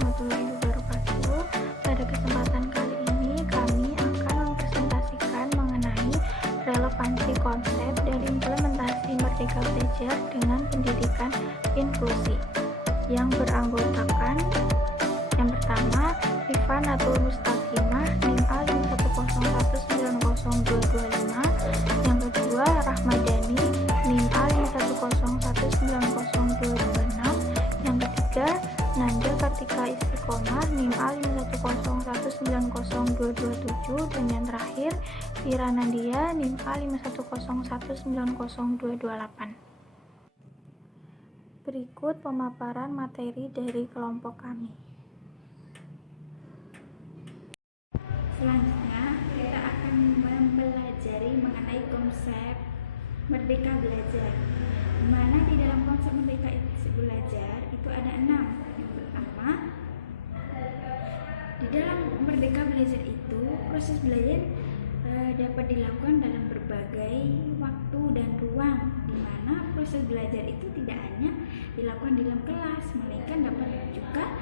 warahmatullahi wabarakatuh. Pada kesempatan kali ini kami akan mempresentasikan mengenai relevansi konsep dan implementasi Merdeka Belajar dengan pendidikan inklusi yang beranggotakan yang pertama Rifanatul Mustaqimah NIM A51019025, yang kedua Rahmadani NIM A51019026, yang ketiga Nanda Kartika Istiqomah NIM A5101902227, dan yang terakhir Vira Nandia NIM A5101902228. Berikut pemaparan materi dari kelompok kami. Selanjutnya kita akan mempelajari mengenai konsep Merdeka Belajar, di mana di dalam konsep Merdeka Belajar itu ada 6. Yang pertama, di dalam Merdeka Belajar itu proses belajar dapat dilakukan dalam berbagai waktu dan ruang, di mana proses belajar itu tidak hanya dilakukan di dalam kelas, melainkan dapat juga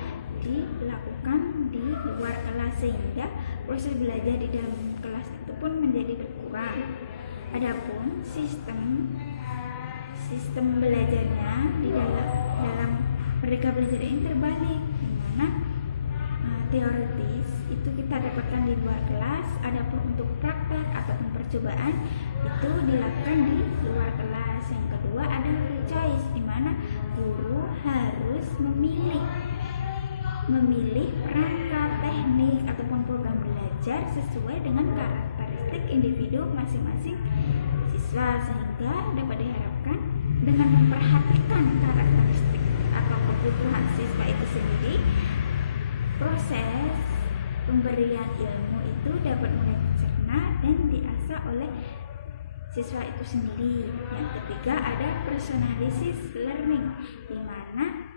dilakukan di luar kelas, sehingga proses belajar di dalam kelas itu pun menjadi berkurang. Adapun sistem belajarnya di dalam Merdeka Belajar ini terbalik, di mana teoritis itu kita dapatkan di luar kelas, adapun untuk praktek ataupun percobaan itu dilakukan di luar kelas. Yang kedua ada free choice, di mana guru harus memilih perangkat, teknik ataupun program belajar sesuai dengan karakteristik individu masing-masing siswa, sehingga dapat diharapkan dengan memperhatikan karakteristik atau kebutuhan siswa itu sendiri, proses pemberian ilmu itu dapat mulai dicerna dan diasah oleh siswa itu sendiri. Yang ketiga ada personalized learning, di mana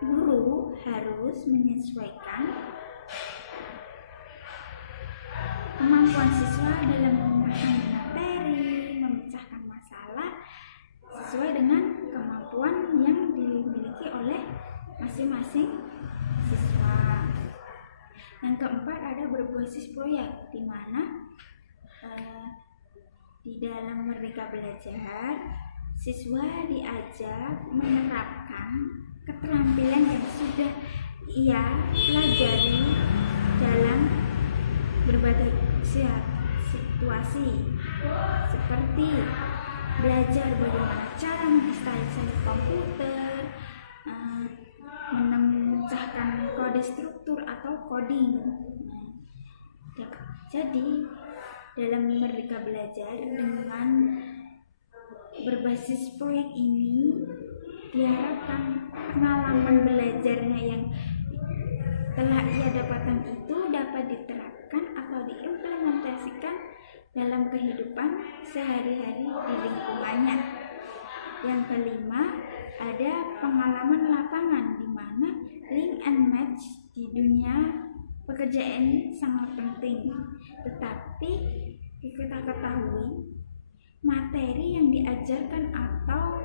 guru harus menyesuaikan kemampuan siswa dalam memahami materi, memecahkan masalah sesuai dengan kemampuan yang dimiliki oleh masing-masing siswa. Yang keempat ada berbasis proyek, di mana di dalam Merdeka Belajar siswa diajak menerapkan keterampilan yang sudah ia pelajari dalam berbagai situasi, seperti belajar bagaimana cara menginstalasi komputer, memecahkan kode struktur atau coding. Jadi dalam Merdeka Belajar dengan berbasis proyek ini diharapkan pengalaman belajarnya yang telah ia dapatkan itu dapat diterapkan atau diimplementasikan dalam kehidupan sehari-hari di lingkungannya. Yang kelima ada pengalaman lapangan, di mana link and match di dunia pekerjaan sangat penting. Tetapi kita ketahui materi yang diajarkan atau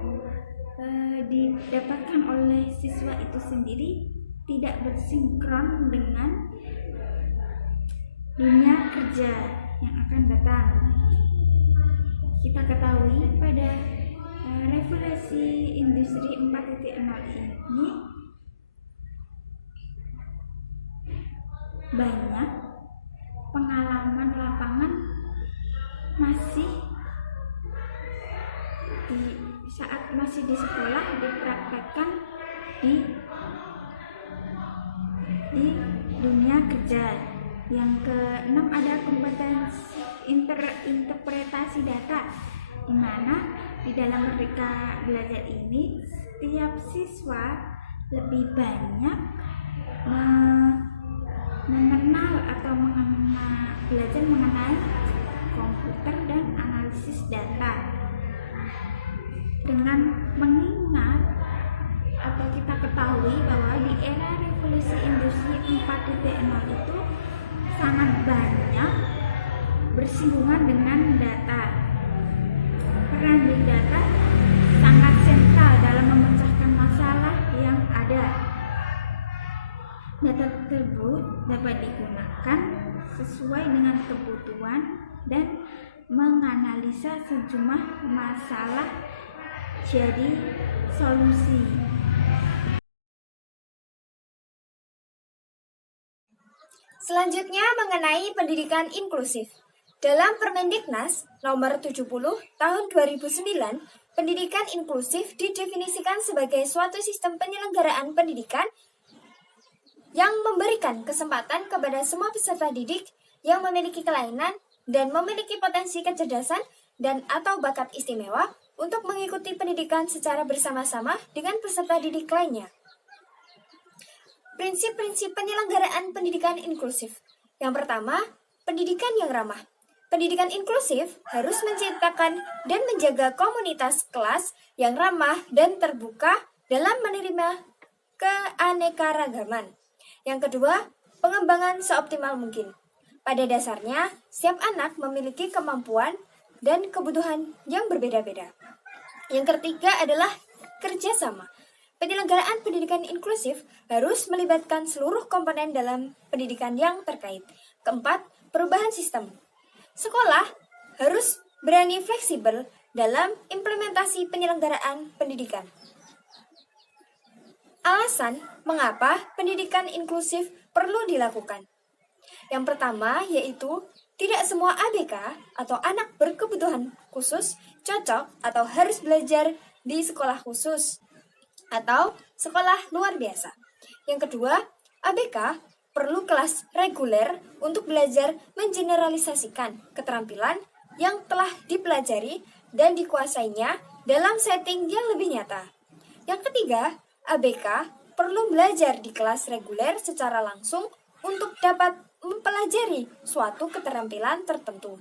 didapatkan oleh siswa itu sendiri tidak bersinkron dengan dunia kerja yang akan datang. Kita ketahui pada revolusi industri 4.0 ini banyak pengalaman lapangan masih saat masih di sekolah dipraktekkan di dunia kerja. Yang keenam ada kompetensi interpretasi data, di mana di dalam Merdeka Belajar ini setiap siswa lebih banyak mengenal atau belajar mengenai komputer dan analisis data. Dengan mengingat atau kita ketahui bahwa di era revolusi industri 4.0 itu sangat banyak bersinggungan dengan data. Peran big data sangat sentral dalam memecahkan masalah yang ada ada. Data tersebut dapat digunakan sesuai dengan kebutuhan dan menganalisa sejumlah masalah jadi solusi. Selanjutnya mengenai pendidikan inklusif. Dalam Permendiknas nomor 70 tahun 2009, pendidikan inklusif didefinisikan sebagai suatu sistem penyelenggaraan pendidikan yang memberikan kesempatan kepada semua peserta didik yang memiliki kelainan dan memiliki potensi kecerdasan dan atau bakat istimewa untuk mengikuti pendidikan secara bersama-sama dengan peserta didik lainnya. Prinsip-prinsip penyelenggaraan pendidikan inklusif. Yang pertama, pendidikan yang ramah. Pendidikan inklusif harus menciptakan dan menjaga komunitas kelas yang ramah dan terbuka dalam menerima keanekaragaman. Yang kedua, pengembangan seoptimal mungkin. Pada dasarnya, setiap anak memiliki kemampuan dan kebutuhan yang berbeda-beda. Yang ketiga adalah kerjasama. Penyelenggaraan pendidikan inklusif harus melibatkan seluruh komponen dalam pendidikan yang terkait. Keempat, perubahan sistem. Sekolah harus berani fleksibel dalam implementasi penyelenggaraan pendidikan. Alasan mengapa pendidikan inklusif perlu dilakukan. Yang pertama yaitu tidak semua ABK atau anak berkebutuhan khusus cocok atau harus belajar di sekolah khusus atau sekolah luar biasa. Yang kedua, ABK perlu kelas reguler untuk belajar mengeneralisasikan keterampilan yang telah dipelajari dan dikuasainya dalam setting yang lebih nyata. Yang ketiga, ABK perlu belajar di kelas reguler secara langsung untuk dapat mempelajari suatu keterampilan tertentu.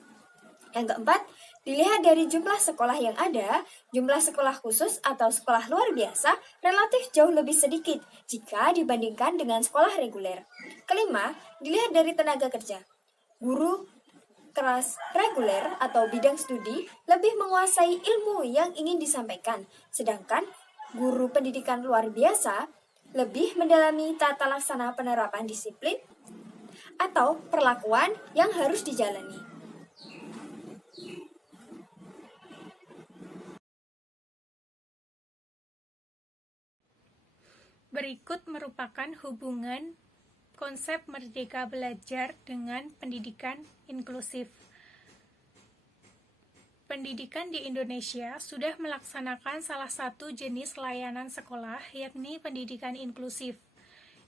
Yang keempat, dilihat dari jumlah sekolah yang ada, jumlah sekolah khusus atau sekolah luar biasa relatif jauh lebih sedikit jika dibandingkan dengan sekolah reguler. Kelima, dilihat dari tenaga kerja. Guru kelas reguler atau bidang studi lebih menguasai ilmu yang ingin disampaikan, sedangkan guru pendidikan luar biasa lebih mendalami tata laksana penerapan disiplin atau perlakuan yang harus dijalani. Berikut merupakan hubungan konsep merdeka belajar dengan pendidikan inklusif. Pendidikan di Indonesia sudah melaksanakan salah satu jenis layanan sekolah, yakni pendidikan inklusif,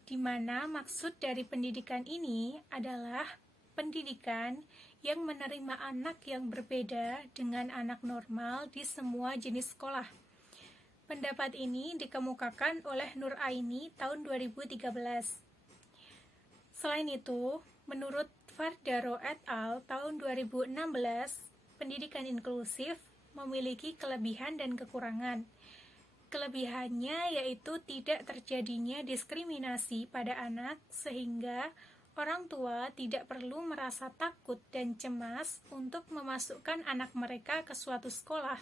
di mana maksud dari pendidikan ini adalah pendidikan yang menerima anak yang berbeda dengan anak normal di semua jenis sekolah. Pendapat ini dikemukakan oleh Nur Aini tahun 2013. Selain itu, menurut Fardaro et al. Tahun 2016, pendidikan inklusif memiliki kelebihan dan kekurangan. Kelebihannya yaitu tidak terjadinya diskriminasi pada anak sehingga orang tua tidak perlu merasa takut dan cemas untuk memasukkan anak mereka ke suatu sekolah.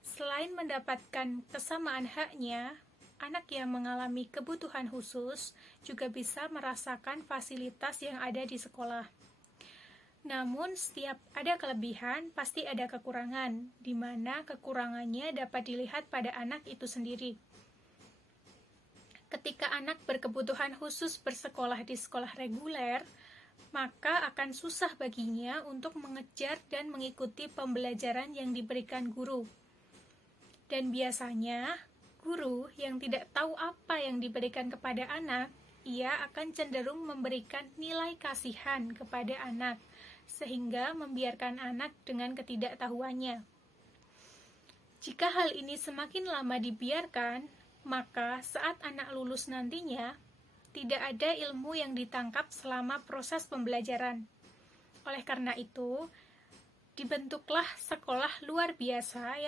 Selain mendapatkan kesamaan haknya, anak yang mengalami kebutuhan khusus juga bisa merasakan fasilitas yang ada di sekolah. Namun, setiap ada kelebihan, pasti ada kekurangan, di mana kekurangannya dapat dilihat pada anak itu sendiri. Ketika anak berkebutuhan khusus bersekolah di sekolah reguler, maka akan susah baginya untuk mengejar dan mengikuti pembelajaran yang diberikan guru. Dan biasanya, guru yang tidak tahu apa yang diberikan kepada anak, ia akan cenderung memberikan nilai kasihan kepada anak, sehingga membiarkan anak dengan ketidaktahuannya. Jika hal ini semakin lama dibiarkan, maka saat anak lulus nantinya, tidak ada ilmu yang ditangkap selama proses pembelajaran. Oleh karena itu, dibentuklah sekolah luar biasa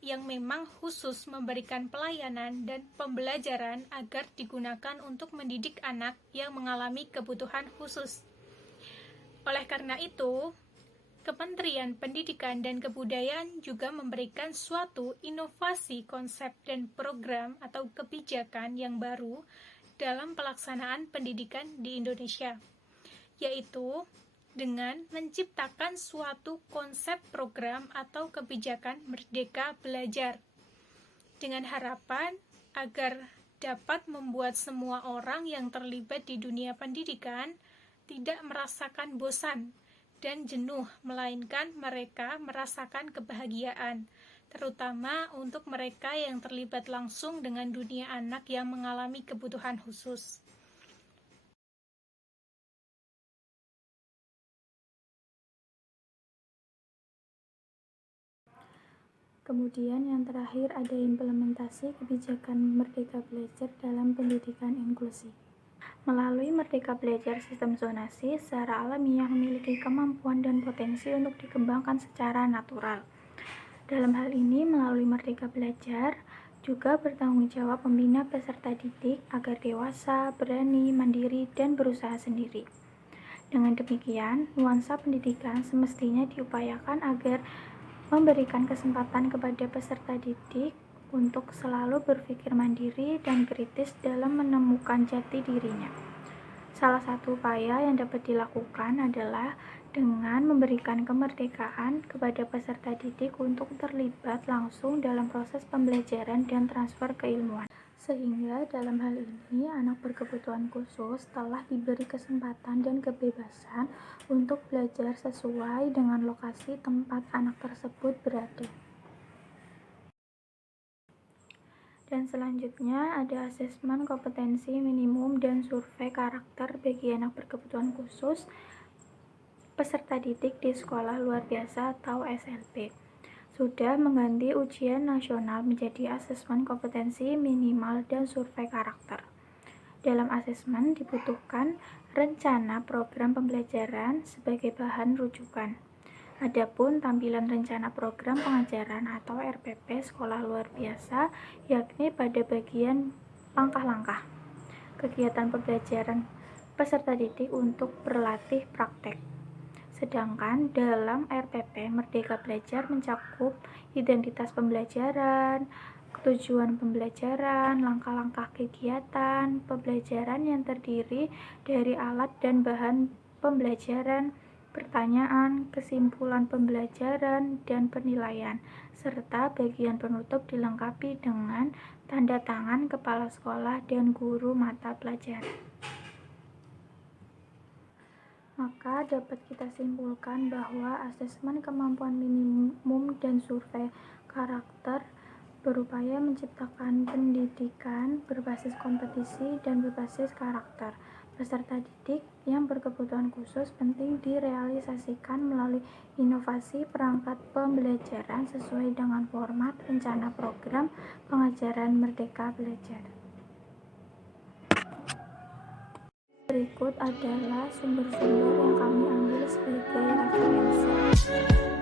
yang memang khusus memberikan pelayanan dan pembelajaran agar digunakan untuk mendidik anak yang mengalami kebutuhan khusus. Oleh karena itu, Kementerian Pendidikan dan Kebudayaan juga memberikan suatu inovasi konsep dan program atau kebijakan yang baru dalam pelaksanaan pendidikan di Indonesia, yaitu dengan menciptakan suatu konsep program atau kebijakan Merdeka Belajar, dengan harapan agar dapat membuat semua orang yang terlibat di dunia pendidikan tidak merasakan bosan dan jenuh, melainkan mereka merasakan kebahagiaan, terutama untuk mereka yang terlibat langsung dengan dunia anak yang mengalami kebutuhan khusus. Kemudian yang terakhir ada implementasi kebijakan Merdeka Belajar dalam pendidikan inklusi. Melalui Merdeka Belajar, sistem zonasi secara alamiah memiliki kemampuan dan potensi untuk dikembangkan secara natural. Dalam hal ini, melalui Merdeka Belajar juga bertanggung jawab membina peserta didik agar dewasa, berani, mandiri, dan berusaha sendiri. Dengan demikian, nuansa pendidikan semestinya diupayakan agar memberikan kesempatan kepada peserta didik untuk selalu berpikir mandiri dan kritis dalam menemukan jati dirinya. Salah satu upaya yang dapat dilakukan adalah dengan memberikan kemerdekaan kepada peserta didik untuk terlibat langsung dalam proses pembelajaran dan transfer keilmuan. Sehingga dalam hal ini anak berkebutuhan khusus telah diberi kesempatan dan kebebasan untuk belajar sesuai dengan lokasi tempat anak tersebut berada. Dan selanjutnya ada asesmen kompetensi minimum dan survei karakter bagi anak berkebutuhan khusus peserta didik di sekolah luar biasa atau SLB. Sudah mengganti ujian nasional menjadi asesmen kompetensi minimal dan survei karakter. Dalam asesmen dibutuhkan rencana program pembelajaran sebagai bahan rujukan. Adapun tampilan rencana program pengajaran atau RPP sekolah luar biasa yakni pada bagian langkah-langkah kegiatan pembelajaran peserta didik untuk berlatih praktek. Sedangkan dalam RPP Merdeka Belajar mencakup identitas pembelajaran, tujuan pembelajaran, langkah-langkah kegiatan pembelajaran yang terdiri dari alat dan bahan pembelajaran, pertanyaan, kesimpulan pembelajaran, dan penilaian, serta bagian penutup dilengkapi dengan tanda tangan kepala sekolah dan guru mata pelajaran. Maka dapat kita simpulkan bahwa asesmen kemampuan minimum dan survei karakter berupaya menciptakan pendidikan berbasis kompetisi dan berbasis karakter. Peserta didik yang berkebutuhan khusus penting direalisasikan melalui inovasi perangkat pembelajaran sesuai dengan format rencana program pengajaran Merdeka Belajar. Berikut adalah sumber-sumber yang kami ambil sebagai referensi.